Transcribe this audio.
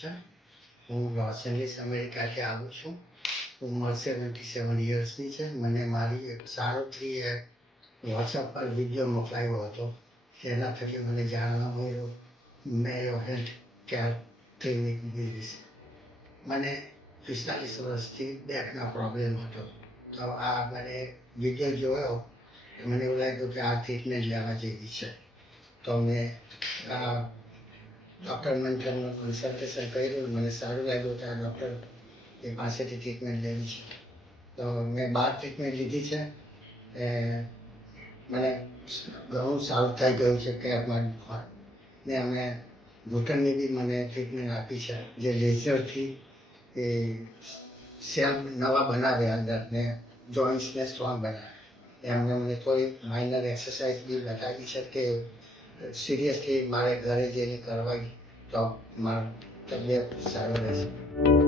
છે. હું Los Angeles અમેરિકાથી આવું છું. ઉંમર 77 યર્સની છે. મને મારી એક સારોથી વોટ્સઅપ પર વિડીયો મોકલાયો હતો. જેના થકી મને જાણવા મળ્યું મેયો હેલ્થ કેર ક્લિનિક વિશે. મને 45 વર્ષથી બેકના પ્રોબ્લેમ હતો. તો આ મને વિડીયો જોયો મને એવું લાગ્યું કે આ ટ્રીટમેન્ટ લેવા જેવી છે. તો મેં ડૉક્ટર મંથનનું કન્સલ્ટેશન કર્યું. મને સારું લાગ્યું કે આ ડૉક્ટર એ પાસેથી ટ્રીટમેન્ટ લેવી છે. તો મેં 12 ટ્રીટમેન્ટ લીધી છે. મને ઘણું સારું થઈ ગયું છે પેટમાં ને અમે ઘૂંટણની બી મને ટ્રીટમેન્ટ આપી છે. જે લેઝરથી એ સેલ નવા બનાવે અંદર ને જોઈન્ટ્સને સ્ટ્રોંગ બનાવે. એમને મને કોઈ માઇનર એક્સરસાઇઝ બી બતાવી છે કે સિરિયસલી મારે ઘરે જઈને કરવાય તો મારી તબિયત સારી રહેશે.